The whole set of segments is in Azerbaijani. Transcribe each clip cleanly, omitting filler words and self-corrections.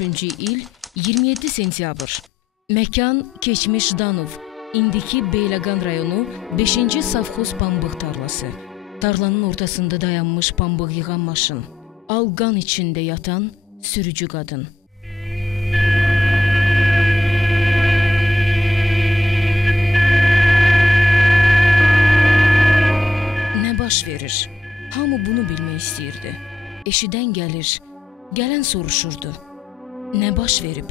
2023-cü il 27 sentyabr. Məkan Keçmiş Danov, indiki Beyləqan rayonu 5-ci Savxoz pambıq tarlası. Tarlanın ortasında dayanmış pambıq yığan maşın. Alqan içində yatan sürücü qadın. Nə baş verir? Hamı bunu bilmək istəyirdi. Eşidən gəlir, gələn soruşurdu. Nə baş verib?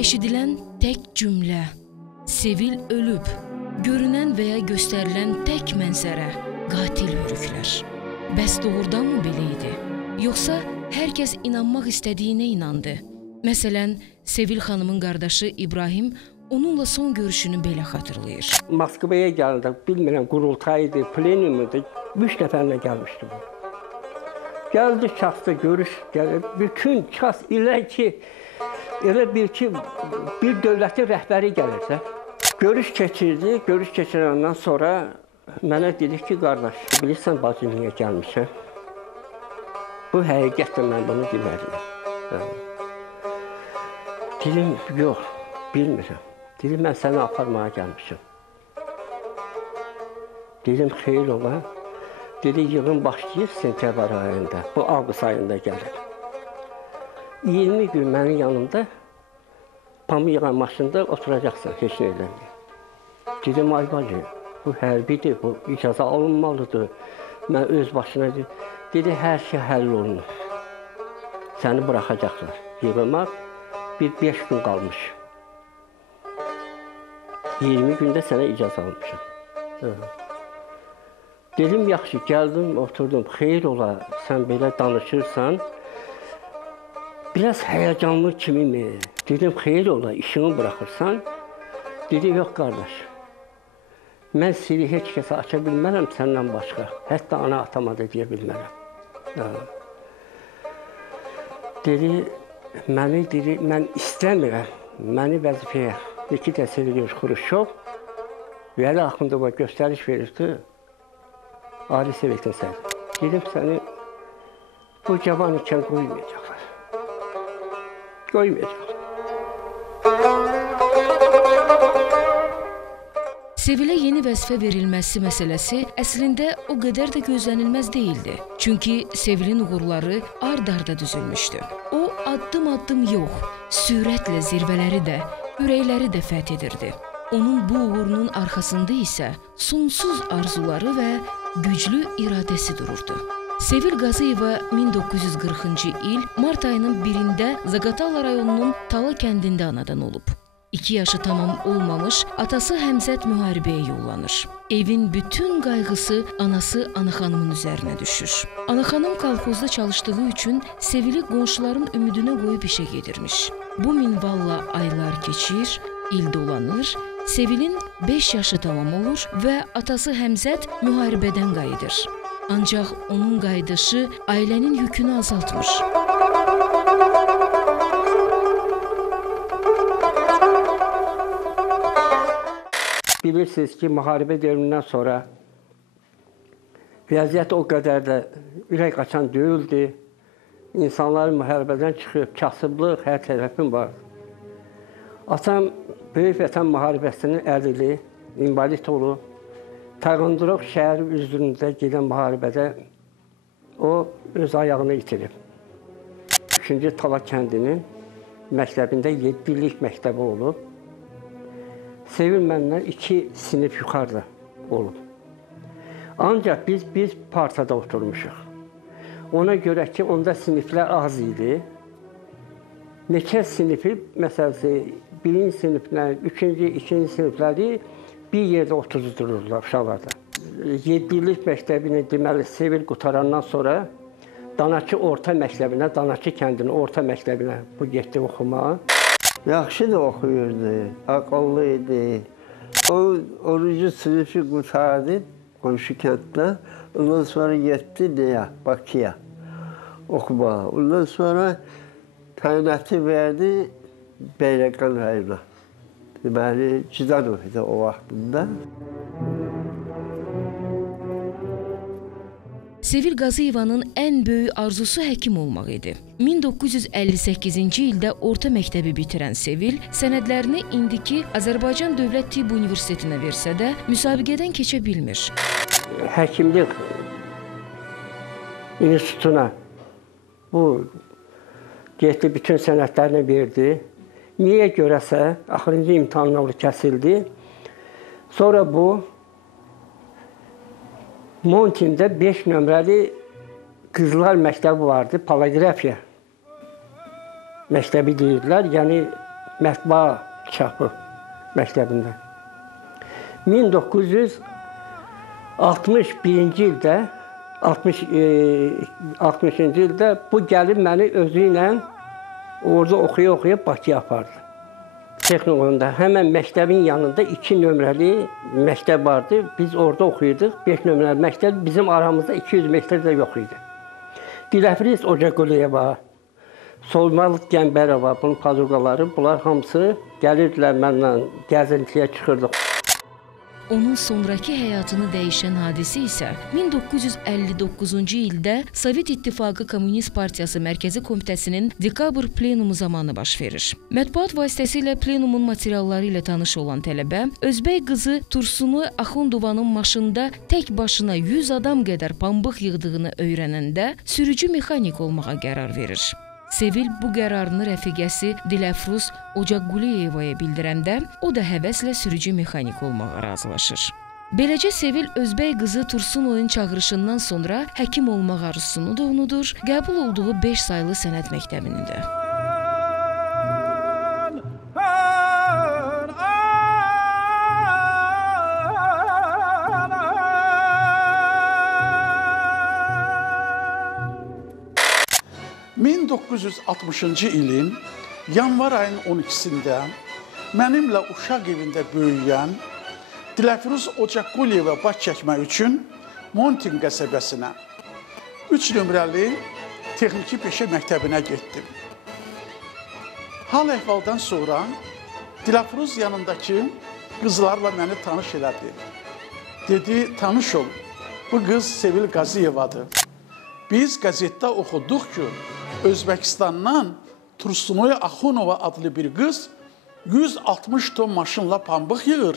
Eşidilən tək cümlə. Sevil ölüb. Görünən və ya göstərilən tək mənzərə. Qatil hörüklər. Bəs doğrudanmı belə idi? Yoxsa hər kəs inanmaq istədiyinə inandı? Məsələn, Sevil xanımın qardaşı İbrahim onunla son görüşünü belə xatırlayır. Moskvaya gəldik, bilmirəm, qurultaydı, plenumuydu. 3 nəfərlə gəlmişdi bu. Gəldi şəxsdə görüş gəlir. Bütün şəxs elə ki, bir dövlətin rəhbəri gəlirsə. Görüş keçirdi. Görüş keçirəndən sonra mənə dedi ki, qardaş, bilirsən bacı niyə gəlmişəm? Bu həqiqətlə mən bunu deməliyim. Dedim, yox, bilmirəm. Dedim, mən səni aparmağa gəlmişəm. Dedim, xeyir ola. Dedi, yığın başlayır sentyabr ayında, bu avqust ayında gəlir. 20 gün mənim yanımda pamı yığan maşında oturacaqsan, heç nə eləməyim. Dedim, ay bacı, bu hərbidir, bu icazə alınmalıdır. Mən öz başına dedim. Dedi, hər şey həll olunur. Səni buraxacaqlar. Yığılmaq bir 5 gün qalmış. 20 gündə sənə icazə almışam. Dedim, yaxşı, gəldim, oturdum, xeyir ola, sən belə danışırsan, biraz həyəcanlı kimi mi? Dedim, xeyir ola, işini buraxırsan. Dedi, yox, qardaş, mən siri heç kəsə aça bilmərəm səndən başqa, hətta ana atama da deyə bilmərəm. Dedi, mən istəmirəm, məni vəzifəyə, Nikita Sergeyeviç Xruşov, Vəli Axundova göstəriş verirdi. Ali Sovet əsəri. Dedim, səni bu cavan ikən qoymayacaqlar. Qoymayacaqlar. Sevilə yeni vəzifə verilməsi məsələsi əslində o qədər də gözlənilməz deyildi. Çünki Sevilin uğurları ard-arda düzülmüşdü. O, addım-addım yox, sürətlə zirvələri də, ürəkləri də fəth edirdi. Onun bu uğurunun arxasında isə sonsuz arzuları və güclü iradəsi dururdu. Sevil Qazıyeva 1940-cı il mart ayının 1-də Zaqatala rayonunun Tala kəndində anadan olub. 2 yaşı tamam olmamış, atası Həmzət müharibəyə yollanır. Evin bütün qayğısı anası Anaxanımın üzərinə düşür. Anaxanım kolxozda çalışdığı üçün Sevili qonşuların ümidinə qoyub işə gedirmiş. Bu minvalla aylar keçir, il dolanır, Sevilin 5 yaşı tamam olur və atası Həmzət müharibədən qayıdır. Ancaq onun qayıdışı ailənin yükünü azaltmır. Bilirsiniz ki, müharibə dövründən sonra vəziyyət o qədər də ürək qaçan deyildi. İnsanlar müharibədən çıxıb, kasıblıq, hər tərəfin var. Atam Böyük Vətən müharibəsinin ərili, invalid olub. Tayğandırıq şəhəri üzründə gedən müharibədə o öz ayağını itirib. 3-cü Tala kəndinin məktəbində 7 illik məktəbi olub. Sevil məndən 2 sinif yuxarıda olub. Ancaq biz partada oturmuşuq. Ona görə ki, onda siniflər az idi. Neçə sinifi, məsələn, 1-ci siniflər, 3-cü, 2-ci sinifləri bir yerdə otuzdururlar uşaqlarda. 7 illik məktəbini deməli Sevil qutarandan sonra Danaçı orta məktəbinə, Danaçı kəndinin orta məktəbinə bu getdi oxumağa. Yaxşı da oxuyurdu, aqıllı idi. O 10-cu sinifi qutardı qonşu kənddə. Ondan sonra getdi Bakıya oxumağa. Ondan sonra təyinatı verdi Beyləqan rayona. Deməli, Cidanov idi o vaxtında. Sevil Qaziyevanın ən böyük arzusu həkim olmaq idi. 1958-ci ildə orta məktəbi bitirən Sevil sənədlərini indiki Azərbaycan Dövlət Tibb Universitetinə versə də müsabiqədən keçə bilmir. Həkimlik institutuna bu getdi, bütün sənədlərini verdi. Niyə görəsə, axırıncı imtahanla kəsildi. Sonra bu Montində 5 nömrəli qızlar məktəbi vardı, polografiya məktəbi deyirlər, yəni mətbaa çapı məktəbində. 1961-ci ildə, 60-cı ildə bu gəlib məni özü ilə orada oxuya-oxuya Bakıya apardı. Texnikumda həmən məktəbin yanında 2 nömrəli məktəb vardı. Biz orada oxuyurduq. 5 nömrəli məktəb bizim aramızda 200 metr də yox idi. Dilafriz Ocaquliyeva, Solmaz Qəmbərova, bunun pazuqaları, bunlar hamısı gəlirdilər mənlə, gəzintiyə çıxırdıq. Onun sonraki həyatını dəyişən hadisə isə 1959-cu ildə Sovet İttifaqı Kommunist Partiyası Mərkəzi Komitəsinin dekabr plenumu zamanı baş verir. Mətbuat vasitəsilə plenumun materialları ilə tanış olan tələbə, özbək qızı Tursunu Axundovanın maşında tək başına 100 adam qədər pambıq yığdığını öyrənəndə sürücü mexanik olmağa qərar verir. Sevil bu qərarını rəfiqəsi Dilafruz Ocaquliyevaya bildirəndə, o da həvəslə sürücü mexanik olmağa razılaşır. Beləcə Sevil özbək qızı Tursunovun çağırışından sonra həkim olmaq arzusunu da unudur, qəbul olduğu 5 saylı sənət məktəbində. 1960-cı ilin yanvar ayının 12-sində mənimlə uşaq evində böyüyən Dilafruz Ocaquliyeva baş çəkmək üçün Montin qəsəbəsinə 3 nömrəli texniki peşə məktəbinə getdim. Hal əhvaldan sonra Dilafruz yanındakı qızlarla məni tanış elədi. Dedi, tanış ol, bu qız Sevil Qaziyevadır. Biz qəzetdə oxuduq ki, Özbəkistandan Tursunoy Axunova adlı bir qız 160 ton maşınla pambıq yığır.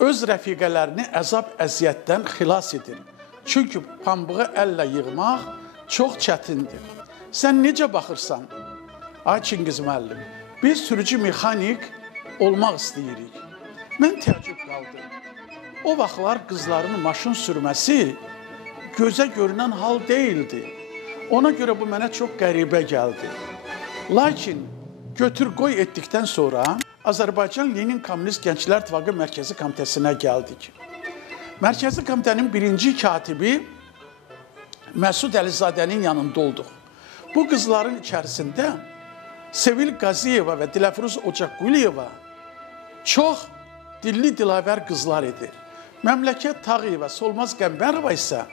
Öz rəfiqələrini əzab-əziyyətdən xilas edir. Çünki pambığı əllə yığmaq çox çətindir. Sən necə baxırsan? Ay Çingiz müəllim, biz sürücü mexanik olmaq istəyirik. Mən təəccüb qaldım. O vaxtlar qızların maşın sürməsi gözə görünən hal deyildi. Ona görə bu mənə çox qəribə gəldi. Lakin götür-qoy etdikdən sonra Azərbaycan Lenin Kommunist Gənclər İttifaqı Mərkəzi Komitəsinə gəldik. Mərkəzi Komitənin birinci katibi Məsud Əlizadənin yanında olduq. Bu qızların içərisində Sevil Qaziyeva və Dilafruz Ocaquliyeva çox dilli dilavər qızlar idi. Məmləkət Tağıyeva, Solmaz Qəmbərova isə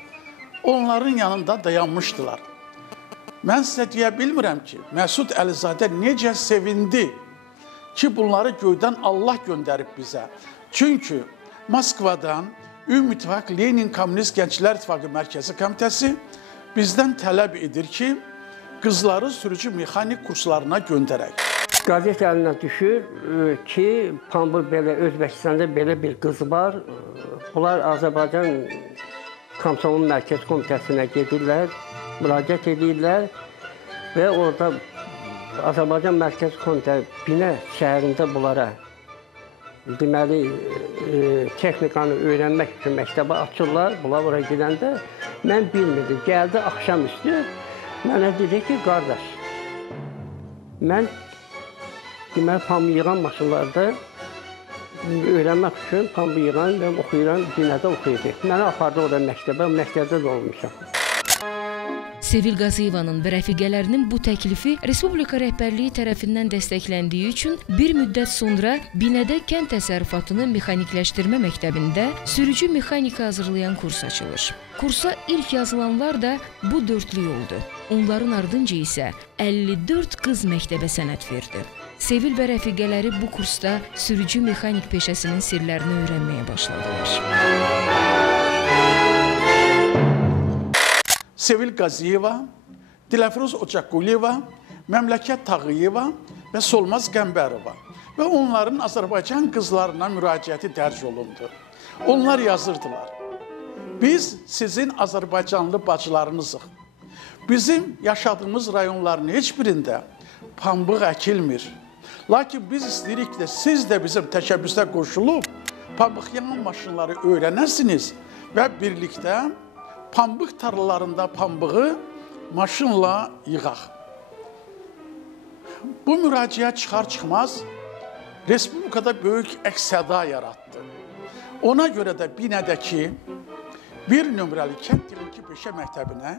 onların yanında dayanmışdılar. Mən sizə deyə bilmirəm ki, Məsud Əlizadə necə sevindi ki, bunları göydən Allah göndərib bizə. Çünki Moskvadan Ümumi İttifaq Lenin Kommunist Gənclər İttifaqı Mərkəzi Komitəsi bizdən tələb edir ki, qızları sürücü mexanik kurslarına göndərək. Qazet əlinə düşür ki, pambıq belə, Özbəkistanda belə bir qız var. Bunlar Azərbaycan Komsomol Mərkəzi Komitəsinə gedirlər, müraciət edirlər və orada Azərbaycan Mərkəzi Komitə Binə şəhərində bunlara deməli texnikanı öyrənmək üçün məktəbə açırlar. Bunlar oraya gedəndə mən bilmirdim. Gəldi axşamüstü mənə dedi ki, qardaş, mən deməli pambıq yığan maşınlarda öyrənmək üçün pambıq yığan və oxuyuram, Binədə oxuyacaq. Mənə apardı orada məktəbə, məktəbdə də olmuşam. Sevil Qaziyevanın və rəfiqələrinin bu təklifi Respublika rəhbərliyi tərəfindən dəstəkləndiyi üçün bir müddət sonra Binədə kənd təsərrüfatını mexanikləşdirmə məktəbində sürücü mexanika hazırlayan kurs açılır. Kursa ilk yazılanlar da bu dördlük oldu. Onların ardınca isə 54 qız məktəbə sənəd verdi. Sevil və rəfiqələri bu kursda sürücü mexanik peşəsinin sirlərini öyrənməyə başladılar. Sevil Qaziyeva, Dilafruz Ocaquliyeva, Məmləkət Tağıyeva və Solmaz Qəmbərova və onların Azərbaycan qızlarına müraciəti dərc olundu. Onlar yazırdılar: biz sizin Azərbaycanlı bacılarınızıq. Bizim yaşadığımız rayonların heç birində pambıq əkilmir. Lakin biz istəyirik ki, siz də bizim təşəbbüsə qoşulub pambıq yığan maşınları öyrənəsiniz və birlikdə pambıq tarlalarında pambığı maşınla yığaq. Bu müraciət çıxar-çıxmaz Respublikada böyük əks-səda yaratdı. Ona görə də Binədəki bir nömrəli kənd dili peşə məktəbinə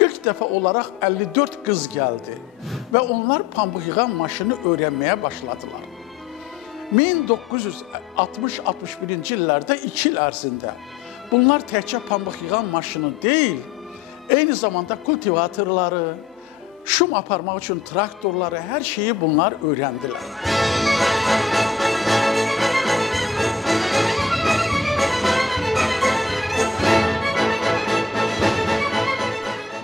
ilk dəfə olaraq 54 qız gəldi və onlar pambıq yığan maşını öyrənməyə başladılar. 1960-61-ci illərdə 2 il ərzində bunlar təkcə pambıq yığan maşını deyil, eyni zamanda kultivatorları, şum aparmaq üçün traktorları, hər şeyi bunlar öyrəndilər.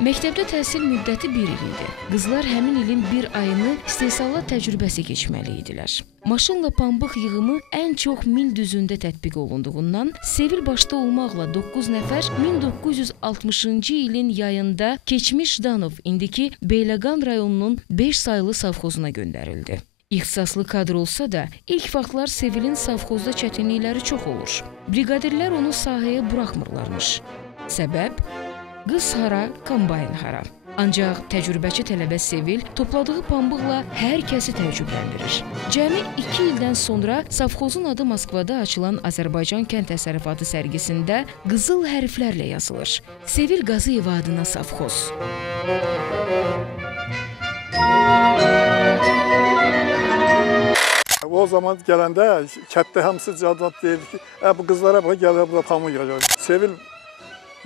Məktəbdə təhsil müddəti 1 il idi. Qızlar həmin ilin 1 ayını istehsalat təcrübəsi keçməli idilər. Maşınla pambıq yığımı ən çox mil düzündə tətbiq olunduğundan Sevil başda olmaqla 9 nəfər 1960-cı ilin yayında keçmiş Jdanov, indiki Beyləqan rayonunun 5 sayılı savxozuna göndərildi. İxtisaslı kadr olsa da, ilk vaxtlar Sevilin savxozda çətinlikləri çox olur. Briqadirlər onu sahəyə buraxmırlarmış. Səbəb? Qız hara, kombayn hara. Ancaq təcrübəçi tələbə Sevil topladığı pambıqla hər kəsi təəccübləndirir. Cəmi 2 ildən sonra savxozun adı Moskvada açılan Azərbaycan kənd təsərrüfatı sərgisində qızıl hərflərlə yazılır. Sevil Qazıyeva adına savxoz. O zaman gələndə kətdə hamısı cədat deyirdi ki, bu qızlara bax, gəlir burada pambıq yığacaq. Sevil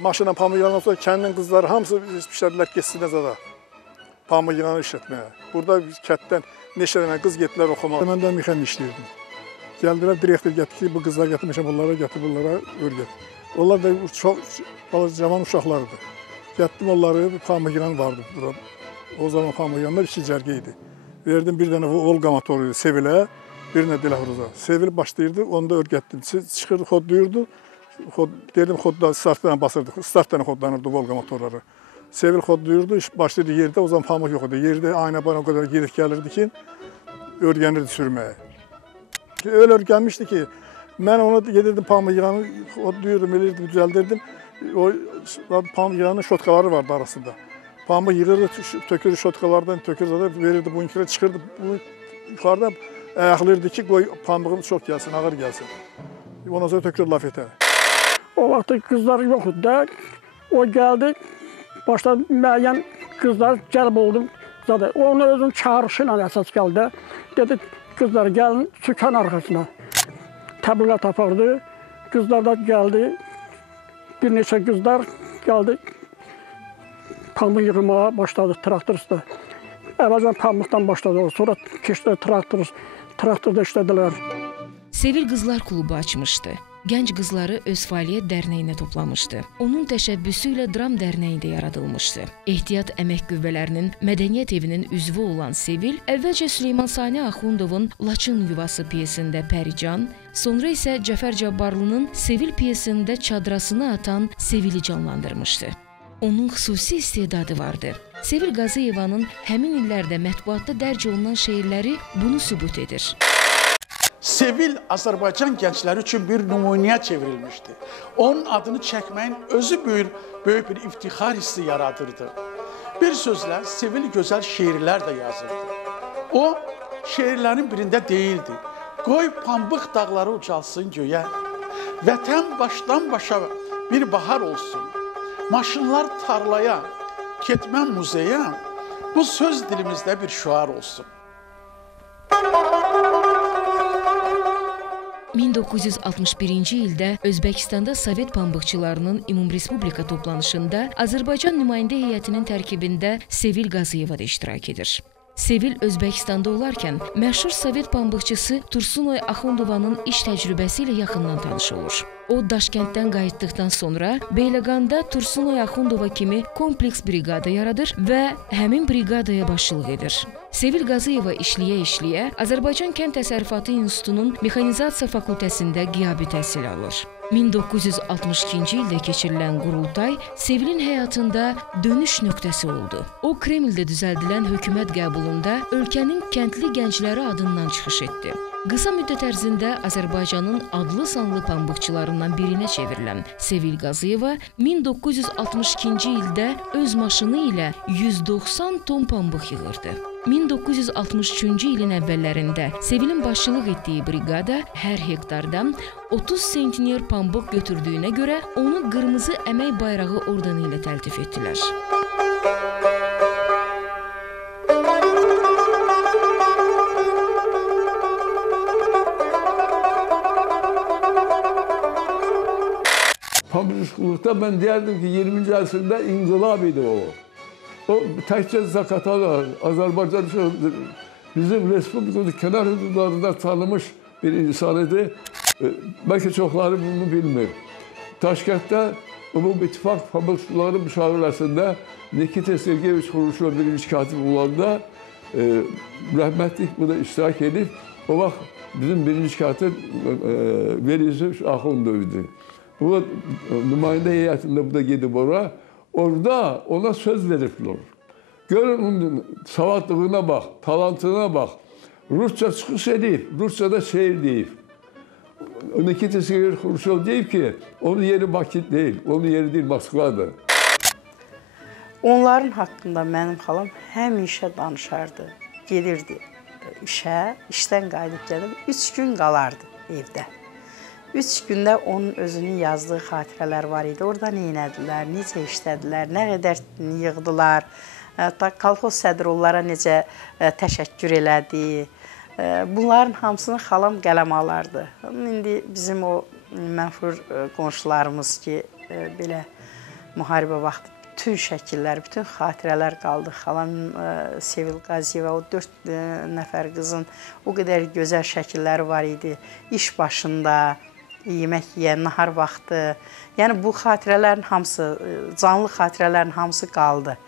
maşına pambıq yığandan sonra kəndin qızları hamısı işlədilər geçsinə zada pambıq yığanı işlətməyə. Burada kətdən neçə dənə qız getdilər oxumağa. Mən də mexanik işləyirdim. Gəldilər, direktor gətirdi ki, bu qızlar gətirmişəm, bunlara gətir, bunlara öyrət. Onlar da çox cavan uşaqlarıdır. Getdim onları, pambıq yığan vardı burada. O zaman pambıq yığanlar 2 cərgə idi. Verdim bir dənə Volga motoru Sevilə, bir dənə Dilafruza. Sevil başlayırdı, onu da öyrətdim. Çıxırdı, kodluyurdu. Dedim, kodda startdan basırdı. Startdan kodlanırdı Volga motorları. Sevil kodluyurdu, başlayırdı yerdə, o zaman pambıq yox idi. Yerdə aynı bana o qədər gedib gəlirdi ki, öyrənirdi sürməyə. Öyle öyrənmişdi ki, mən ona gedirdim pambıq yığanı, kodluyurdum, elirdim, düzəldirdim. O pambıq yığanın şotkaları vardı arasında. Pambıq yığırdı, tökürdü şotkalardan, tökürdü, verirdi bunkirə, çıxırdı. Bu yuxarıda ayaqlayırdı ki, qoy pambığım çox gəlsin, ağır gəlsin. Ondan sonra tökürdü lafetə. O vaxt qızlar yox idi də. O gəldi, başda müəyyən qızlar cəlb oldu. O onun özünün çağırışı ilə əsas gəldi. Dedi, qızlar gəlin sükan arxasına. Təbliğat apardı. Qızlar da gəldi. Bir neçə qızlar gəldi. Pambıq yığmağa başladı traktorda. Əvvəlcə pambıqdan başladı. Sonra keçdilər traktorda işlədilər. Sevil Qızlar klubu açmışdı. Gənc qızları öz fəaliyyət dərnəyinə toplamışdı. Onun təşəbbüsü ilə Dram dərnəyi də yaradılmışdı. Ehtiyat əmək qüvvələrinin mədəniyyət evinin üzvü olan Sevil, əvvəlcə Süleyman Sani Axundovun Laçın yuvası piyesində Pərican, sonra isə Cəfər Cabbarlının Sevil piyesində çadrasını atan Sevili canlandırmışdı. Onun xüsusi istedadı vardı. Sevil Qaziyevanın həmin illərdə mətbuatda dərc olunan şeirləri bunu sübut edir. Sevil Azərbaycan gəncləri üçün bir nümunəyə çevrilmişdi. Onun adını çəkməyin özü böyük bir iftixar hissi yaradırdı. Bir sözlə Sevil gözəl şeirlər də yazırdı. O, şeirlərin birində deyildi: qoy pambıq dağları ucalsın göyə, vətən başdan başa bir bahar olsun, maşınlar tarlaya, ketmən muzeyə, bu söz dilimizdə bir şüar olsun. 1961-ci ildə Özbəkistanda Sovet pambıqçılarının Ümumrespublika toplanışında Azərbaycan nümayəndə heyətinin tərkibində Sevil Qazıyeva da iştirak edir. Sevil Özbəkistanda olarkən məşhur Sovet pambıqçısı Tursunoy Axundovanın iş təcrübəsi ilə yaxından tanış olur. O, Daşkənddən qayıtdıqdan sonra Beyləqanda Tursunoy Axundova kimi kompleks briqada yaradır və həmin briqadaya başçılıq edir. Sevil Qazıyeva işləyə-işləyə Azərbaycan Kənd Təsərrüfatı İnstitutunun Mexanizasiya fakültəsində qiyabi təhsil alır. 1962-ci ildə keçirilən qurultay Sevilin həyatında dönüş nöqtəsi oldu. O, Kremldə düzəldilən hökumət qəbulunda ölkənin kəndli gəncləri adından çıxış etdi. Qısa müddət ərzində Azərbaycanın adlı sanlı pambıqçılarından birinə çevrilən Sevil Qazıyeva 1962-ci ildə öz maşını ilə 190 ton pambıq yığırdı. 1963-cü ilin əvvəllərində Sevilin başçılıq etdiyi briqada hər hektardan 30 sentiner pambıq götürdüyünə görə onu qırmızı əmək bayrağı ordanı ilə təltif etdilər. Pambıqçılıqda mən deyərdim ki, 20-ci əsrdə inqilab idi o. O təkcə Zaqatala, Azərbaycan bizim Respublikamızın kənar hüdudlarında tanınmış bir insan idi. Bəlkə çoxları bunu bilmir. Daşkənddə Ümumi İttifaq Pambıqçıları müşavirəsində Nikita Sergeyeviç Xuruşov birinci katib olanda rəhmətlik buna iştirak edib. O vaxt bizim birinci katib Veliz Axundov idi. Bu nümayəndə heyətində bu da gedib ora. Orada ona söz veriblər. Görün onun savadlığına bax, talantına bax. Rusça çıxış edib, Rusçada şeir deyib. Nikita Sergeyeviç Xuruşov deyib ki, onun yeri Bakı deyil, onun yeri deyil Moskvadır. Onların haqqında mənim xalam həmişə danışardı. Gedirdi işə, işdən qayıdıb gəlib 3 gün qalardı evdə. 3 gündə onun özünün yazdığı xatirələr var idi. Orada nə elədilər, necə işlədilər, nə qədər yığdılar, kolxoz sədri onlara necə təşəkkür elədi. Bunların hamısını xalam qələm alardı. İndi bizim o mənfur qonşularımız ki, belə müharibə vaxtı bütün şəkillər, bütün xatirələr qaldı. Xalam Sevil Qazıyeva, o 4 nəfər qızın o qədər gözəl şəkilləri var idi. İş başında, yemək yeyən, nahar vaxtı. Yəni bu xatirələrin hamısı, canlı xatirələrin hamısı qaldı.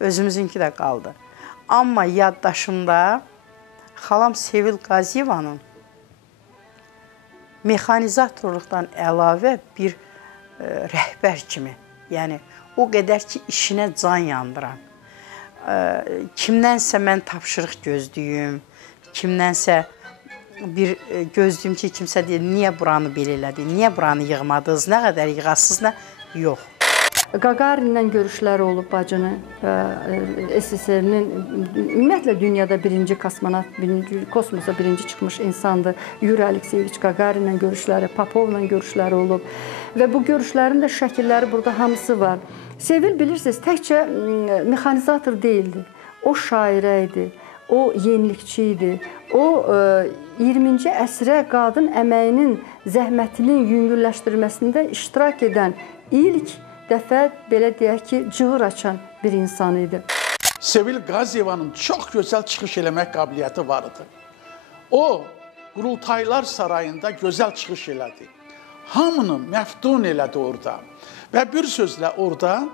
Özümüzünki də qaldı. Amma yaddaşımda xalam Sevil Qaziyevanın mexanizatorluqdan əlavə bir rəhbər kimi, yəni o qədər ki, işinə can yandıran, kimdənsə mən tapşırıq gözləyim, kimdənsə bir gözləyim ki, kimsə deyir, niyə buranı belə elədi, niyə buranı yığmadınız, nə qədər yığasınız, nə? Yox. Qaqarinlə görüşləri olub bacını, SSR-nin ümumiyyətlə dünyada birinci kosmonavt, kosmosa birinci çıxmış insandır. Yuri Alekseyeviç Qaqarinlə görüşləri, Popovla görüşləri olub və bu görüşlərin də şəkilləri burada hamısı var. Sevil bilirsiniz, təkcə mexanizator deyildi, o şairə idi, o yenilikçi idi, o 20-ci əsrə qadın əməyinin zəhmətinin yüngülləşdirməsində iştirak edən ilk dəfə, belə deyək ki, cığır açan bir insan idi. Sevil Qaziyevanın çox gözəl çıxış eləmək qabiliyyəti var idi. O, Qurultaylar Sarayında gözəl çıxış elədi. Hamını məftun elədi orada. Və bir sözlə orada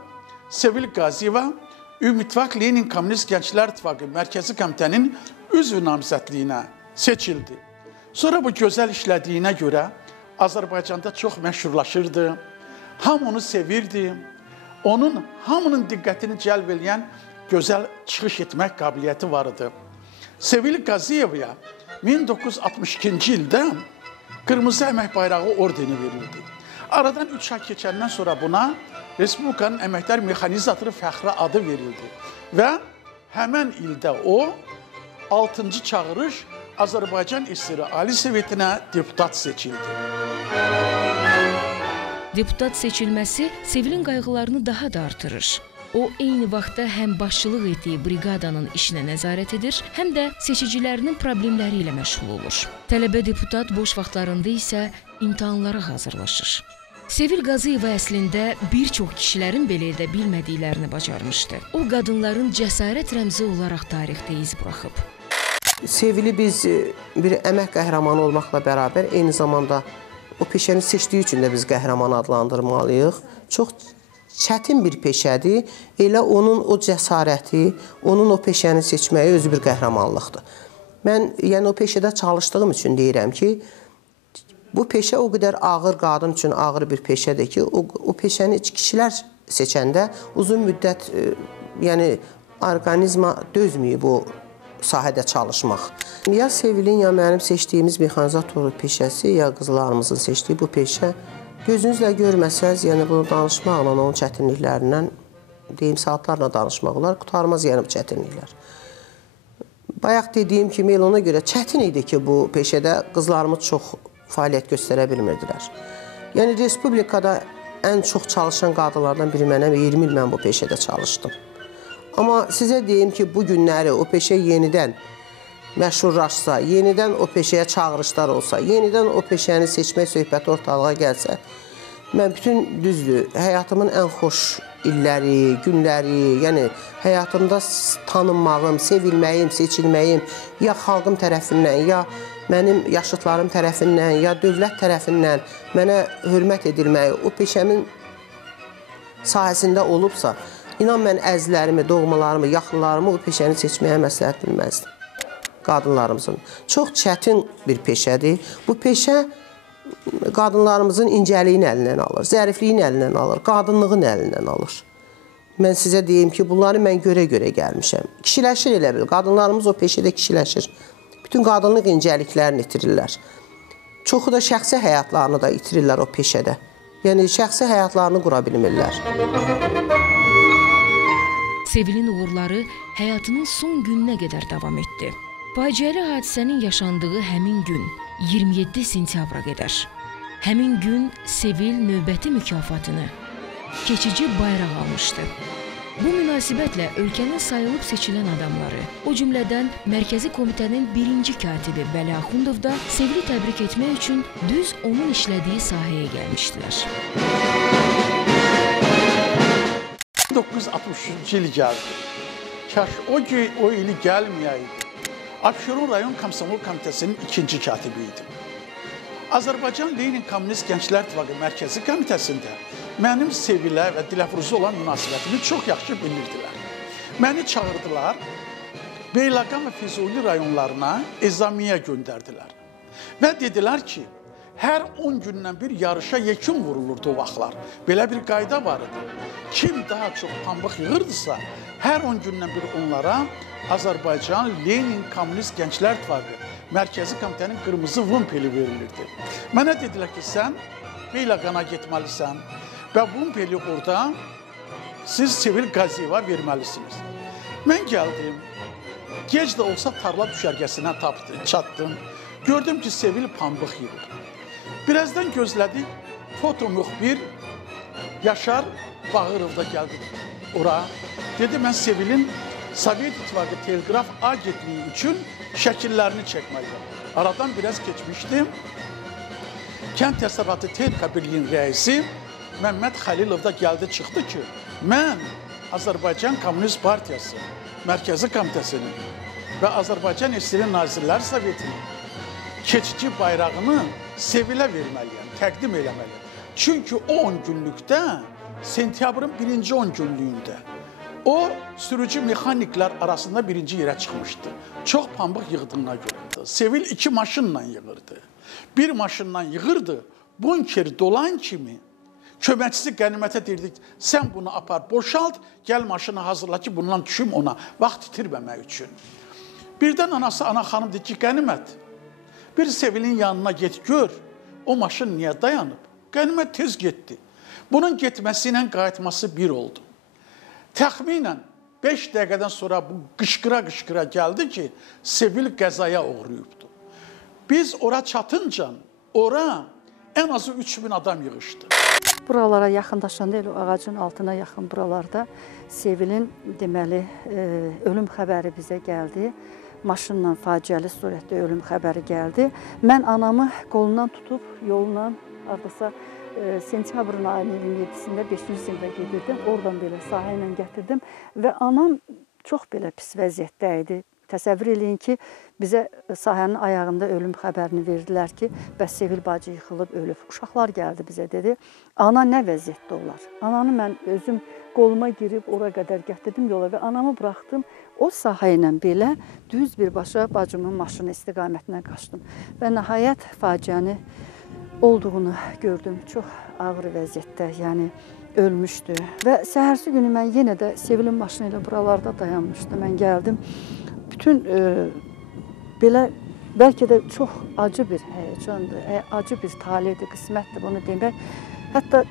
Sevil Qaziyeva Ümidvaq Lenin Komünist Gənclər İttifaqı Mərkəzi Komitənin üzv namizədliyinə seçildi. Sonra bu gözəl işlədiyinə görə Azərbaycanda çox məşhurlaşırdı. Hamı onu sevirdi. Onun hamının diqqətini cəlb edən gözəl çıxış etmək qabiliyyəti var idi. Sevil Qaziyevaya 1962-ci ildə Qırmızı Əmək Bayrağı ordeni verildi. Aradan 3 ay keçəndən sonra buna Respublikanın Əməkdar Mexanizatoru fəxri adı verildi. Və həmən ildə o 6-cı çağırış Azərbaycan SSR Ali Sovetinə deputat seçildi. Deputat seçilməsi Sevilin qayğılarını daha da artırır. O, eyni vaxtda həm başçılıq etdiyi briqadanın işinə nəzarət edir, həm də seçicilərinin problemləri ilə məşğul olur. Tələbə deputat boş vaxtlarında isə imtahanlara hazırlaşır. Sevil Qazıyeva əslində bir çox kişilərin belə edə bilmədiklərini bacarmışdı. O, qadınların cəsarət rəmzi olaraq tarixdə iz buraxıb. Sevili biz bir əmək qəhrəmanı olmaqla bərabər, eyni zamanda o peşəni seçdiyi üçün də biz qəhrəman adlandırmalıyıq. Çox çətin bir peşədir. Elə onun o cəsarəti, onun o peşəni seçməyi özü bir qəhrəmanlıqdır. Mən yəni o peşədə çalışdığım üçün deyirəm ki, bu peşə o qədər ağır, qadın üçün ağır bir peşədir ki, o peşəni kişilər seçəndə uzun müddət yəni orqanizma dözməyib bu sahədə çalışmaq. Ya Sevilin, ya mənim seçdiyimiz mexanizatorluq peşəsi, ya qızlarımızın seçdiyi bu peşə gözünüzlə görməsəz, yəni bunu danışmaqla, onun çətinliklərindən, deyim, saatlarla danışmaq olar, qutarmaz yəni bu çətinliklər. Bayaq dediyim kimi, ona görə çətin idi ki, bu peşədə qızlarımız çox fəaliyyət göstərə bilmirdilər. Yəni, Respublikada ən çox çalışan qadınlardan biri mənəm, 20 il mən bu peşədə çalışdım. Amma sizə deyim ki, bu günləri o peşə yenidən məşhurlaşsa, yenidən o peşəyə çağırışlar olsa, yenidən o peşəni seçmək söhbəti ortalığa gəlsə, mən bütün düzdür, həyatımın ən xoş illəri, günləri, yəni həyatımda tanınmağım, sevilməyim, seçilməyim ya xalqım tərəfindən, ya mənim yaşıtlarım tərəfindən, ya dövlət tərəfindən mənə hörmət edilməyi, o peşəmin sahəsində olubsa, inan mən əzlərimi, doğmalarımı, yaxınlarımı o peşəni seçməyə məsləhət bilməzdim. Qadınlarımızın. Çox çətin bir peşədir. Bu peşə qadınlarımızın incəliyin əlindən alır, zərifliyin əlindən alır, qadınlığın əlindən alır. Mən sizə deyim ki, bunları mən görə-görə gəlmişəm. Kişiləşir elə bil, qadınlarımız o peşədə kişiləşir. Bütün qadınlıq incəliklərini itirirlər. Çoxu da şəxsi həyatlarını da itirirlər o peşədə. Yəni, şəxsi həyatlarını qura bilmirlər. Sevilin uğurları həyatının son gününə qədər davam etdi. Faciəli hadisənin yaşandığı həmin gün, 27 sentyabra qədər. Həmin gün Sevil növbəti mükafatını, keçici bayraq almışdı. Bu münasibətlə ölkənin sayılıb seçilən adamları, o cümlədən Mərkəzi Komitənin birinci katibi Vəli Axundov da Sevili təbrik etmək üçün düz onun işlədiyi sahəyə gəlmişdilər. 1963-cü il gəldi. Kaş o ili gəlməyəydi. Abşeron rayon Komsomol Komitəsinin ikinci katibi idim. Azərbaycan Lenin Kommunist Gənclər İttifaqı Mərkəzi Komitəsində mənim Sevilə və Dilafruza olan münasibətimi çox yaxşı bilirdilər. Məni çağırdılar, Beyləqan və Füzuli rayonlarına ezamiyə göndərdilər. Və dedilər ki, hər 10 gündən bir yarışa yekun vurulurdu o vaxtlar. Belə bir qayda var idi. Kim daha çox pambıq yığırdısa, hər 10 gündən bir onlara Azərbaycan Lenin Kommunist Gənclər İttifaqı Mərkəzi Komitənin qırmızı vımpeli verilirdi. Mənə dedilər ki, sən Beyləqana getməlisən və vımpeli orada siz Sevil Qazıyeva verməlisiniz. Mən gəldim, gec də olsa tarla düşərgəsinə çatdım. Gördüm ki, Sevil pambıq yığır. Birazdan gözlədik, foto müxbir Yaşar Bağırov da gəldi ora. Dedi, mən Sevilin Sovet İttifaqı Telqraf Agentliyi üçün şəkillərini çəkməliyəm. Aradan biraz keçmişdim. Kənd Təsərrüfatı Texnika Birliyinin rəisi Məmməd Xəlilov da gəldi, çıxdı ki, mən Azərbaycan Kommunist Partiyası Mərkəzi Komitəsinin və Azərbaycan SSR Nazirlər Sovetinin keçici bayrağını Sevilə verməliyəm, təqdim eləməliyəm. Çünki o 10 günlükdə, sentyabrın birinci 10 günlüyündə o sürücü mexaniklər arasında birinci yerə çıxmışdı. Çox pambıq yığdığına göründü. Sevil 2 maşınla yığırdı. Bir maşınla yığırdı, bunker dolan kimi köməkçisi qənimətə deyirdi, sən bunu apar, boşalt, gəl maşını hazırla ki, bundan düşüm ona, vaxt itirməmək üçün. Birdən anası, ana xanım dedi ki, qənimət, bir Sevilin yanına get, gör, o maşın niyə dayanıb? Qənimət tez getdi. Bunun getməsi ilə qayıtması bir oldu. Təxminən 5 dəqiqədən sonra bu qışqıra-qışqıra gəldi ki, Sevil qəzaya uğrayıbdı. Biz ora çatınca, ora ən azı 3000 adam yığışdı. Buralara yaxınlaşanda, elə ağacın altına yaxın buralarda Sevilin deməli ölüm xəbəri bizə gəldi. Maşınla faciəli surətdə ölüm xəbəri gəldi. Mən anamı qolundan tutub yolla, hardasa sentyabrın ayının 27-sində 5-ci sinifə gedirdim. Oradan belə sahə ilə gətirdim və anam çox belə pis vəziyyətdə idi. Təsəvvür eləyin ki, bizə sahənin ayağında ölüm xəbərini verdilər ki, bəs Sevil bacı yıxılıb, ölüb. Uşaqlar gəldi bizə, dedi, ana nə vəziyyətdə olar? Ananı mən özüm qoluma girib ora qədər gətirdim yola və anamı buraxdım. O sahə ilə belə düz birbaşa bacımın maşını istiqamətinə qaçdım. Və nəhayət faciəni olduğunu gördüm. Çox ağır vəziyyətdə, yəni ölmüşdü. Və səhərsi günü mən yenə də Sevilin maşını ilə buralarda dayanmışdı. Mən gəldim. Bütün belə bəlkə də çox acı bir həyəcandır, acı bir talihdir, qismətdir bunu demək. Hətta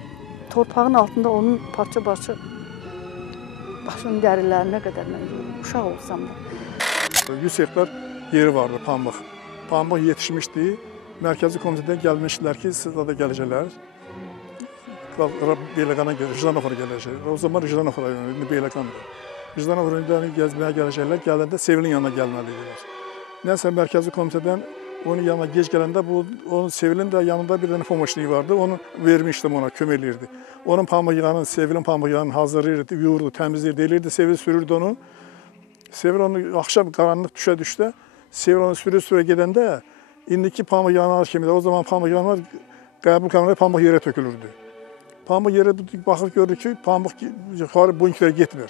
torpağın altında onun parça-parça başının dərilərinə qədər mən uşaq olsam da. 100 hektar yeri vardı, pambıq. Pambıq yetişmişdi. Mərkəzi komitədən gəlmişdilər ki, siz da gələcəklər. Beyləqana gəlir, Jdanofora gələcək. O zaman Jdanofora yönəldi, Beyləqandır. Jdanofora gəzməyə gələcəklər, gələndə Sevilin yanına gəlməliydiler. Nəsə mərkəzi komitədən onun yanına gec gələndə onun Sevilin də yanında bir dənə pomoçniyi vardı. Onu vermişdim ona, kömək eləyirdi. Onun pambıq yığanı, Sevilin pambıq yığanı hazırlayırdı, yuyurdu, təmizləyirdi, eləyirdi. Sevil sürürdü onu. Sevil onu axşam qaranlıq düşə-düşdə, Sevil onu sürü-sürə gedəndə indiki pambıq yığanlar kimi də o zaman pambıq yığanlar qəbul kameraya pambıq yerə tökülürdü. Pambıq yerə baxıb gördü ki, pambıq yuxarı bunklərə getmir.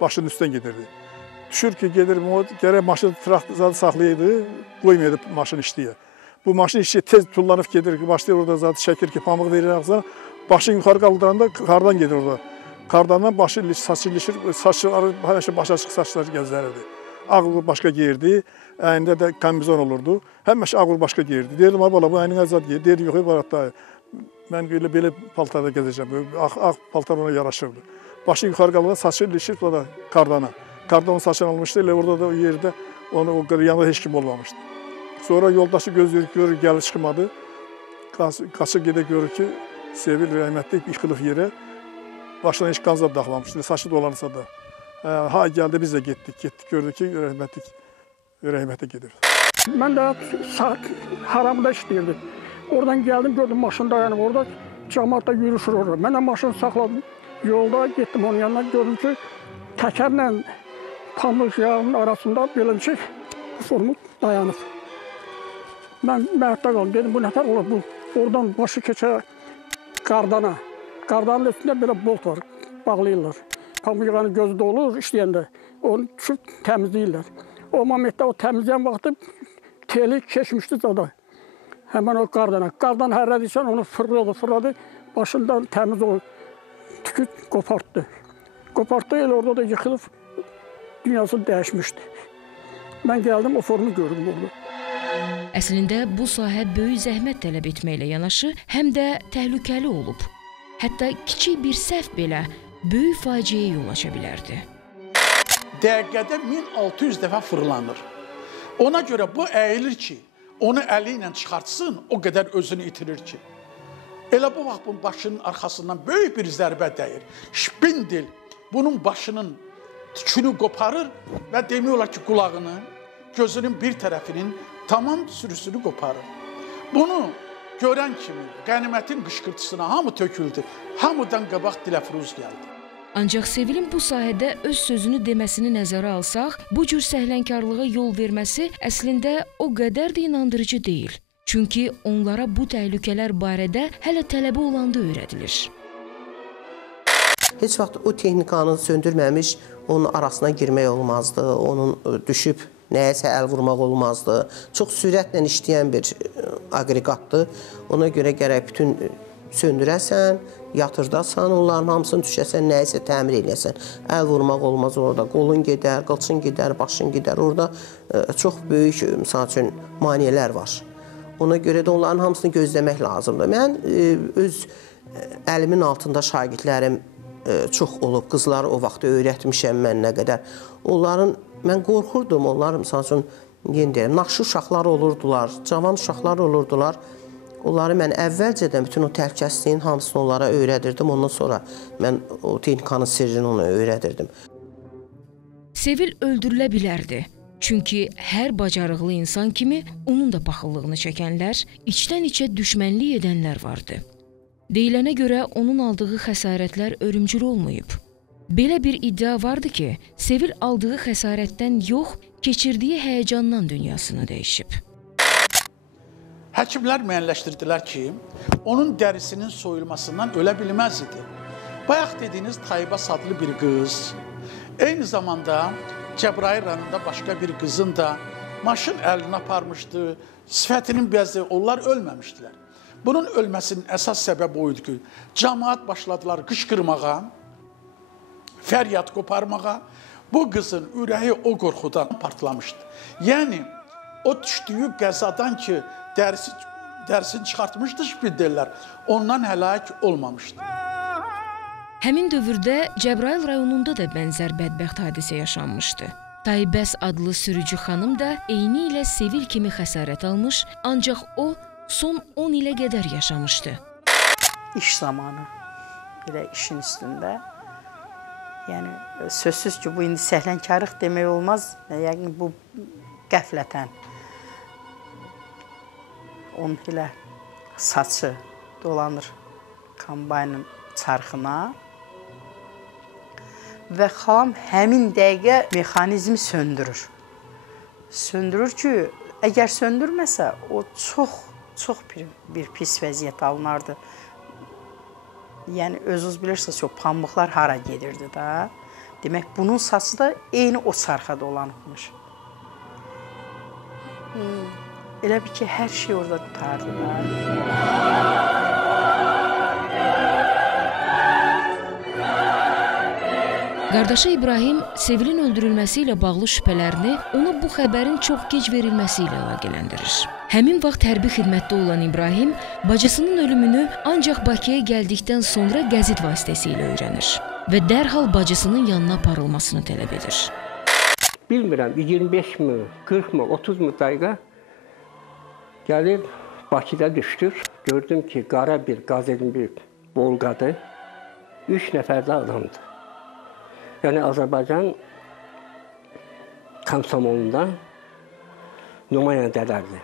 Başının üstdən gedirdi. Düşür ki, gedir, gərək maşını traktı saxlayırdı, qoymayırdı maşını işləyə. Bu maşın işləyə tez tullanıb gedir, başlayır orada zaten çəkir ki, pambıq verir ağzına, başını yuxarı qaldıranda kardan gedir orada. Kardandan başı saçı ilişir, saçları, həmişə başı açıq saçları gəzlərirdi. Ağlı başqa giyirdi, əynində də kombizon olurdu, həmişə ağlı başqa giyirdi. Deyirdim, bala, bu əynini azad giyir, deyirdi, yox, baratda, mən belə paltarda gəzəcəm, ağ paltar ona yaraşırdı. Başı yuxarı qalırdı, saçı ilişir kardana. Kardan onun saçını almışdı, elə orada da o yerdə o yanında heç kim olmamışdı. Sonra yoldaşı gözləyir, görür, gəlir çıxmadı. Qaçır gedə görür ki, Sevil rəhmətli yıxılıb yerə. Başına heç qanzad daxlamışdı, saçı dolanırsa da. Ha, gəldi, biz də getdik, gördük ki, rəhmətə gedir. Mən də haramda işləyirdim. Oradan gəldim, gördüm maşın dayanıb, orada cəmaat da yürüşür orada. Mən də maşını saxladım, yolda getdim onun yanına, gördüm ki, təkərlə pambıq yağının arasında belə bir şey formu dayanıb. Mən məhətdə qaldım, dedim, bu nətər olur, bu oradan başı keçə qardana. Qardanın üstündə belə bolt var, bağlayırlar. Pambıq yağının gözü də olur işləyəndə, onu düşüb təmizləyirlər. O momentdə o təmizləyən vaxtı teli keçmişdi zada. Həmən o qardana. Qardan hərrədiksən onu fırladı, başından təmiz o tükü qopartdı. Qopartdı, elə orada da yıxılıb, dünyası dəyişmişdi. Mən gəldim, o formu gördüm orada. Əslində, bu sahə böyük zəhmət tələb etməklə yanaşı, həm də təhlükəli olub. Hətta kiçik bir səhv belə böyük faciəyə yol aça bilərdi. Dəqiqədə 1600 dəfə fırlanır. Ona görə bu əyilir ki, onu əli ilə çıxartsın, o qədər özünü itirir ki. Elə bu vaxt bunun başının arxasından böyük bir zərbə dəyir. Şpindil bunun başının tükünü qoparır və demək olar ki, qulağını, gözünün bir tərəfinin tamam sürüsünü qoparır. Bunu görən kimi qənimətin qışqırtısına hamı töküldü. Hamıdan qabaq Dilafruz gəldi. Ancaq Sevilin bu sahədə öz sözünü deməsini nəzərə alsaq, bu cür səhlənkarlığa yol verməsi əslində o qədər də inandırıcı deyil. Çünki onlara bu təhlükələr barədə hələ tələbə olanda öyrədilir. Heç vaxt o texnikanı söndürməmiş onun arasına girmək olmazdı, onun düşüb nəyəsə əl vurmaq olmazdı. Çox sürətlə işləyən bir aqreqatdır. Ona görə gərək bütün söndürəsən, yatırdasan, onların hamısını düşəsən, nəyəsə təmir eləyəsən. Əl vurmaq olmaz orada, qolun gedər, qılçın gedər, başın gedər. Orada çox böyük, misal üçün, maneələr var. Ona görə də onların hamısını gözləmək lazımdır. Mən öz əlimin altında şagirdlərim çox olub, qızları o vaxt öyrətmişəm mən nə qədər. Mən qorxurdum, onlar, misal üçün, yeni deyirəm, naxşı uşaqlar olurdular, cavan uşaqlar olurdular. Onları mən əvvəlcədən bütün o təhlükəsizliyin hamısını onlara öyrədirdim. Ondan sonra mən o texnikanın sirrini ona öyrədirdim. Sevil öldürülə bilərdi. Çünki hər bacarıqlı insan kimi onun da paxıllığını çəkənlər, içdən-içə düşmənlik edənlər vardı. Deyilənə görə onun aldığı xəsarətlər ölümcül olmayıb. Belə bir iddia vardı ki, Sevil aldığı xəsarətdən yox, keçirdiyi həyəcandan dünyasını dəyişib. Həkimlər müəyyənləşdirdilər ki, onun dərisinin soyulmasından ölə bilməz idi. Bayaq dediyiniz Tayyibas adlı bir qız, eyni zamanda Cəbrayıl rayonunda başqa bir qızın da maşın əlinə aparmışdı, sifətinin bəzi, onlar ölməmişdilər. Bunun ölməsinin əsas səbəbi oydu ki, cəmaət başladılar qışqırmağa, fəryad qoparmağa, bu qızın ürəyi o qorxudan partlamışdı. Yəni, o düşdüyü qəzadan ki, dərisini çıxartmışdı şpitəllər, ondan həlak olmamışdı. Həmin dövrdə Cəbrayıl rayonunda da bənzər bədbəxt hadisə yaşanmışdı. Tayyibəs adlı sürücü xanım da eyni ilə Sevil kimi xəsarət almış, ancaq o son 10 ilə qədər yaşamışdı. İş zamanı, elə işin üstündə. Yəni, sözsüz ki, bu indi səhlənkarlıq demək olmaz. Yəni, bu qəflətən. Onun elə saçı dolanır kombaynın çarxına və xalam həmin dəqiqə mexanizmi söndürür. Söndürür ki, əgər söndürməsə, o çox bir pis vəziyyət alınardı. Yəni, özünüz bilirsiniz, o pambıqlar hara gedirdi da. Demək, bunun saçı da eyni o çarxa dolanıbmış. Elə bir ki, hər şey orada tutardı da. Qardaşı İbrahim Sevilin öldürülməsi ilə bağlı şübhələrini ona bu xəbərin çox gec verilməsi ilə əlaqələndirir. Həmin vaxt hərbi xidmətdə olan İbrahim bacısının ölümünü ancaq Bakıya gəldikdən sonra qəzet vasitəsilə öyrənir və dərhal bacısının yanına aparılmasını tələb edir. Bilmirəm, 25 mi, 40 mı, 30 mu dəqiqə gəlib Bakıda düşdük. Gördüm ki, qara bir qazetin bir Volqadır, 3 nəfər də adamdır. Yəni, Azərbaycan komsomolunda nümayəndələrdir.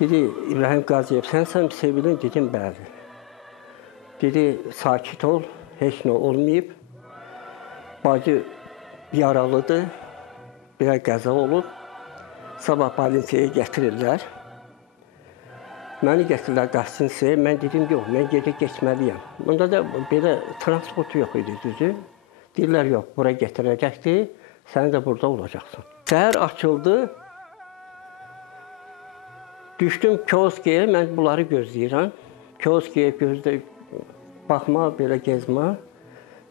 Dedi, İbrahim Qaziyev, sənsən Sevilin? Dedim, bəli. Dedi, sakit ol, heç nə olmayıb. Bacı yaralıdır, bir qəza olub. Sabah balinsiyaya gətirirlər. Məni gətirirlər qaçsınsıya. Mən dedim, yox, mən gecə geçməliyəm. Onda da belə transportu yox idi, düzü. Deyirlər, yox, bura gətirəcəkdir, sən də burada olacaqsın. Səhər açıldı, düşdüm kioskaya, mən bunları gözləyirəm. Kioskaya baxma, belə gezmə.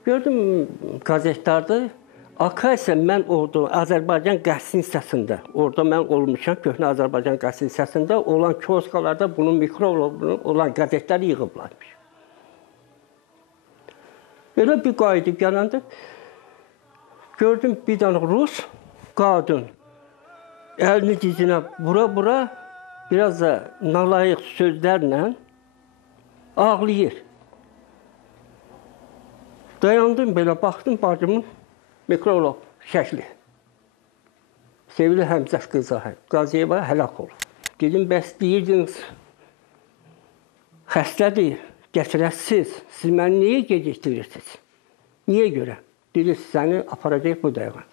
Gördüm, qazetlərdə, akasiya mən orada Azərbaycan qəzet hissəsində, orada mən olmuşam, köhnə Azərbaycan qəzet hissəsində olan kioskalarda bunun mikrooblu olan qəzetləri yığıblarmış. Elə bir qayıdıb gələndə, gördüm bir dənə Rus qadın, əlini dizinə bura, biraz da nalayıq sözlərlə ağlayır. Dayandım belə, baxdım bacımın mikroolog şəkli. Sevili Həmzət Qaziyeva həlak olub. Dedim, bəs deyirdiniz, xəstədir, gətirəsiz, siz məni niyə gecikdirirsiniz? Niyə görə? Dedi, səni aparacaq bu dəqiqə.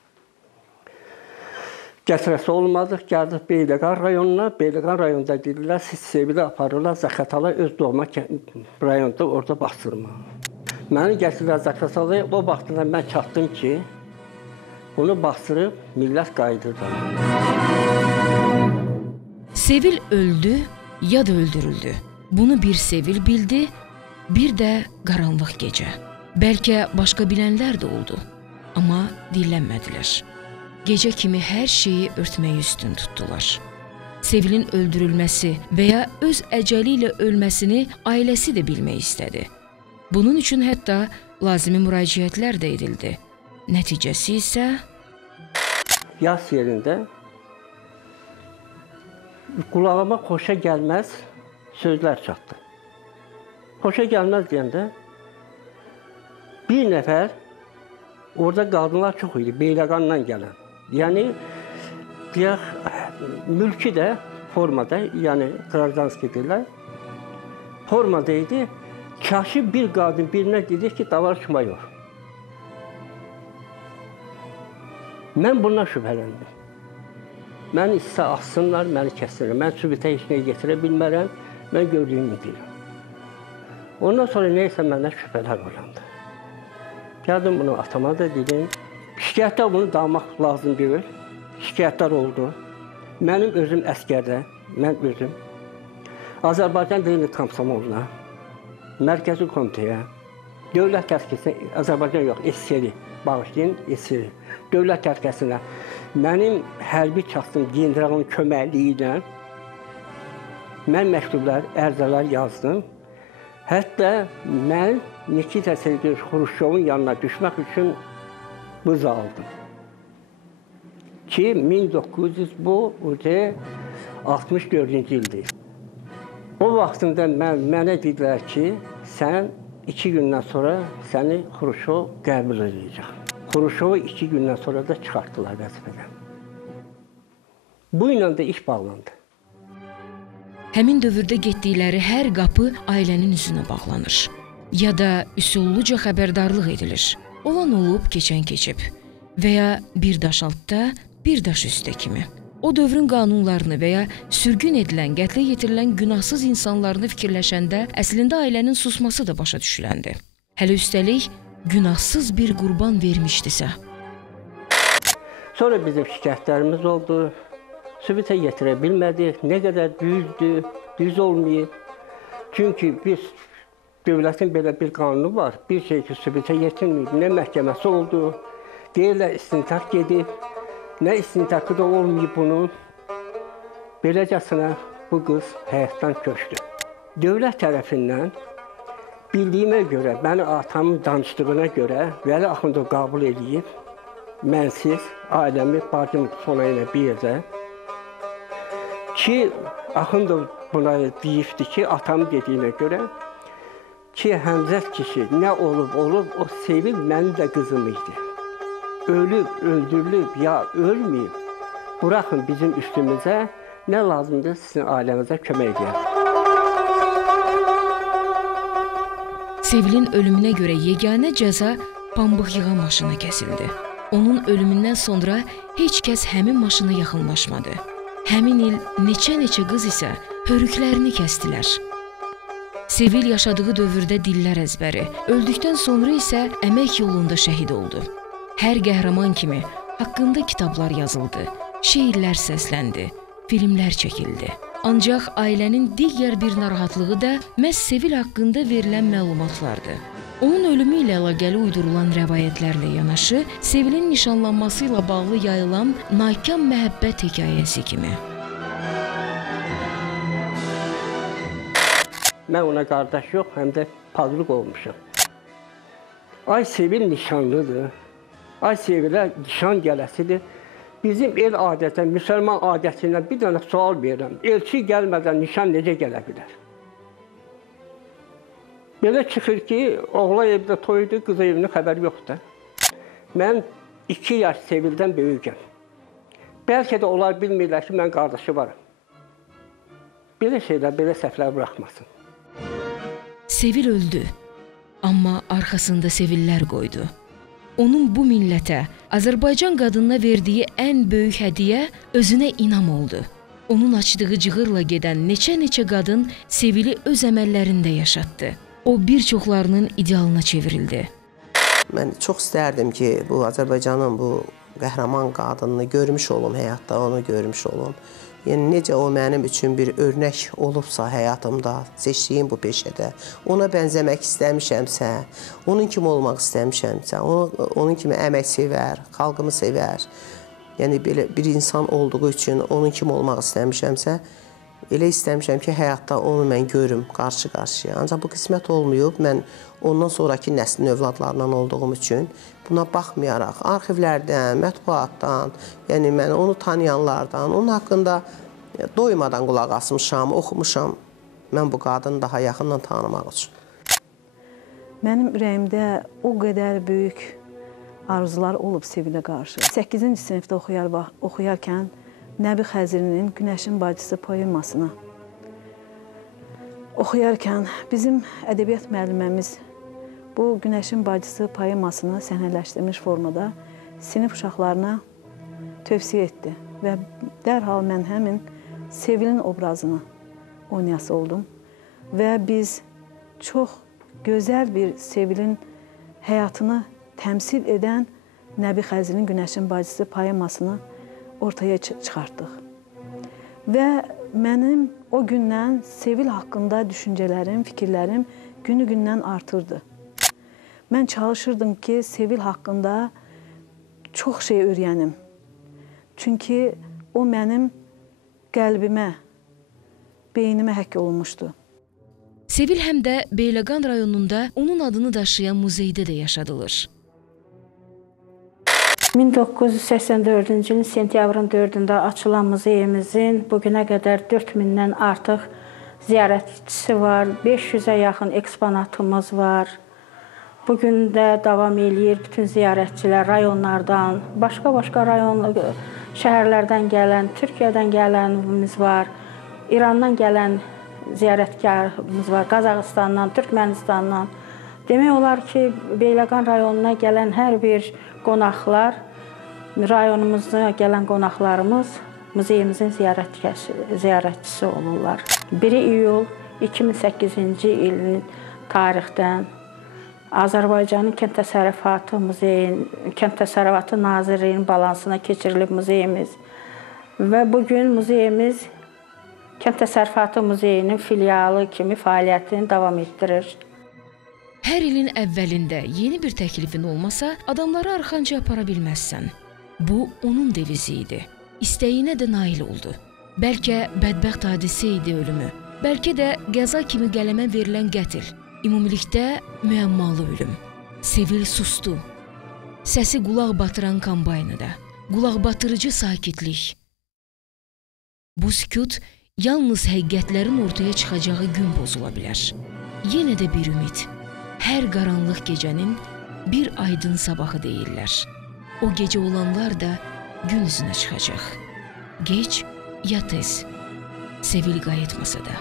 Gətirəsi olmadıq, gəldik Beyləqan rayonuna. Beyləqan rayonunda dedilər, siz Sevili aparırlar Zaqatala öz doğma rayonda orada baxsırma. Məni gətirirlər Zaqatala, o vaxtında mən çatdım ki, onu baxsırıb millət qayıdırdı. Sevil öldü, ya da öldürüldü. Bunu bir Sevil bildi, bir də qaranlıq gecə. Bəlkə başqa bilənlər də oldu, amma dillənmədilər. Gecə kimi hər şeyi örtməyi üstün tutdular. Sevilin öldürülməsi və ya öz əcəli ilə ölməsini ailəsi də bilmək istədi. Bunun üçün hətta lazımi müraciətlər də edildi. Nəticəsi isə yas yerində qulağıma xoşa gəlməz sözlər çatdı. Xoşa gəlməz deyəndə bir nəfər, orada qadınlar çox idi, Beyləqandan gələn. Yəni, deyək, mülki də formada, yəni Qrazdanski deyirlər, formada idi. Kaşı bir qadın birinə dedik ki, dalaşma yox. Mən bundan şübhələndim. Məni istə assınlar, məni kəssinlər. Mən sübutə heç nəyə getirə bilmərəm, mən gördüyümü deyirəm. Ondan sonra neysə məndən şübhələr oyandı. Gəldim bunu atama da dedim. Şikayətlər bunu dağmaq lazım deyil. Şikayətlər oldu. Mənim özüm əskərdə, mən özüm Azərbaycan Dini Komsomoluna, Mərkəzi Komitəyə, Dövlət Təşkilatına, Azərbaycan yox, SSR, bağışlayın, SSR, Dövlət Təşkilatına mənim hərbi çatdım generalın köməkliyi ilə mən məktublar, ərizələr yazdım. Hətta mən Nikita Sergeyeviç Xruşovun yanına düşmək üçün buz aldım. Ki 1964-cü ildir. O vaxtında mənə dedilər ki, sən 2 gündən sonra səni Xruşov qəbul edəcək. Xruşovu 2 gündən sonra da çıxartdılar vəzifədən. Bu ilə də iş bağlandı. Həmin dövrdə getdikləri hər qapı ailənin üzünə bağlanır. Ya da üsulluca xəbərdarlıq edilir. Olan olub, keçən keçib. Və ya bir daş altda, bir daş üstə kimi. O dövrün qanunlarını və ya sürgün edilən, qətlə yetirilən günahsız insanlarını fikirləşəndə əslində ailənin susması da başa düşüləndi. Hələ üstəlik, günahsız bir qurban vermişdisə. Sonra bizim şikayətlərimiz oldu. Sübutə yetirə bilmədik. Nə qədər düzdür, düz olmayıb. Çünki biz dövlətin belə bir qanunu var. Bir şey ki, sübutə yetirməyib. Nə məhkəməsi oldu, deyirlər istintaq gedib. Nə istintaqı da olmayıb bunun. Beləcəsinə bu qız həyatdan köçdü. Dövlət tərəfindən bildiyimə görə, məni atamın danışdığına görə Vəli Axundov qəbul edib. Mənsiz, ailəmi, bacım sona ilə bir yerdə. Ki, Axundov buna deyibdi ki, atamın dediyinə görə ki, Həmzət kişi nə olub, o Sevil mənim də qızım idi. Ölüb, öldürülüb, ya ölməyib, buraxın bizim üstümüzə, nə lazımdır sizin ailəmizə kömək edək. Sevilin ölümünə görə yeganə cəza pambıq yığan maşına kəsildi. Onun ölümündən sonra heç kəs həmin maşına yaxınlaşmadı. Həmin il neçə qız isə hörüklərini kəstilər. Sevil yaşadığı dövrdə dillər əzbəri, öldükdən sonra isə əmək yolunda şəhid oldu. Hər qəhrəman kimi haqqında kitablar yazıldı, şeirlər səsləndi, filmlər çəkildi. Ancaq ailənin digər bir narahatlığı da məhz Sevil haqqında verilən məlumatlardır. Onun ölümü ilə əlaqəli uydurulan rəvayətlərlə yanaşı, Sevilin nişanlanması ilə bağlı yayılan nakam məhəbbət hekayəsi kimi. Mən ona qardaş yox, həm də padruq olmuşam. Ay Sevil nişanlıdır. Ay Sevilə nişan gələsidir. Bizim el adətən, müsəlman adətindən bir dənə sual verirəm. Elçi gəlmədən nişan necə gələ bilər? Belə çıxır ki, oğlan evdə toydu, qız evinin xəbəri yoxdur. Mən 2 yaş Sevildən böyükəm. Bəlkə də onlar bilmirlər ki, mən qardaşı varam. Belə şeylər, belə səhvlər buraxmasın. Sevil öldü, amma arxasında Sevillər qoydu. Onun bu millətə, Azərbaycan qadınına verdiyi ən böyük hədiyyə özünə inam oldu. Onun açdığı cığırla gedən neçə qadın Sevili öz əməllərində yaşatdı. O bir çoxlarının idealına çevrildi. Mən çox istərdim ki, bu Azərbaycanın bu qəhrəman qadınını görmüş olum həyatda, onu görmüş olum. Yəni, necə o mənim üçün bir örnək olubsa həyatımda, seçdiyim bu peşədə, ona bənzəmək istəmişəmsə, onun kimi olmaq istəmişəmsə, onun kimi əmək sevər, xalqımı sevər, yəni belə bir insan olduğu üçün onun kimi olmaq istəmişəmsə, elə istəmişəm ki, həyatda onu mən görüm qarşı-qarşıya. Ancaq bu qismət olmayıb, mən ondan sonraki nəslin övladlarından olduğum üçün buna baxmayaraq, arxivlərdən, mətbuatdan, yəni mən onu tanıyanlardan, onun haqqında doymadan qulaq asmışam, oxumuşam, mən bu qadını daha yaxından tanımaq üçün. Mənim ürəyimdə o qədər böyük arzular olub Sevilə qarşı. 8-ci sinifdə oxuyarkən Nəbi Xəzirinin Günəşin bacısı poemasını oxuyarkən bizim ədəbiyyat müəlliməmiz bu Günəşin bacısı poemasını səhnələşdirmiş formada sinif uşaqlarına tövsiyə etdi və dərhal mən həmin Sevilin obrazını oynayası oldum və biz çox gözəl bir Sevilin həyatını təmsil edən Nəbi Xəzilin Günəşin bacısı poemasını ortaya çıxartdıq. Və mənim o gündən Sevil haqqında düşüncələrim, fikirlərim günü-gündən artırdı. Mən çalışırdım ki, Sevil haqqında çox şey öyrənim. Çünki o mənim qəlbimə, beynimə həkk olunmuşdu. Sevil həm də Beyləqan rayonunda onun adını daşıyan muzeydə də yaşadılır. 1984-cü ilin sentyabrın 4-də açılan muzeyimizin bugünə qədər 4000-dən artıq ziyarətçisi var, 500-ə yaxın eksponatımız var. Bugün də davam eləyir bütün ziyarətçilər rayonlardan, başqa-başqa rayon şəhərlərdən gələn, Türkiyədən gələnimiz var, İrandan gələn ziyarətkarımız var, Qazaxıstandan, Türkmənistandan. Demək olar ki, Beyləqan rayonuna gələn hər bir qonaqlar, rayonumuzda gələn qonaqlarımız muzeyimizin ziyarətçisi olurlar. 1 iyul 2008-ci ilin tarixdən Azərbaycanın Kənd Təsərrüfatı Muzeyin, Kənd Təsərrüfatı Nazirliyinin balansına keçirilib muzeyimiz və bugün muzeyimiz Kənd Təsərrüfatı Muzeyinin filialı kimi fəaliyyətini davam etdirir. Hər ilin əvvəlində yeni bir təklifin olmasa, adamları arxanca apara bilməzsən. Bu, onun devizi idi. İstəyinə də nail oldu. Bəlkə bədbəxt hadisə idi ölümü. Bəlkə də qəza kimi qələmə verilən qətl. Ümumilikdə müəmmalı ölüm. Sevil sustu. Səsi qulaq batıran kombaynıda. Qulaq batırıcı sakitlik. Bu sükut yalnız həqiqətlərin ortaya çıxacağı gün pozula bilər. Yenə də bir ümid. Hər qaranlıq gecənin bir aydın sabahı deyirlər. O gecə olanlar da gün üzünə çıxacaq. Gec ya tez, Sevil qayıtmasa da.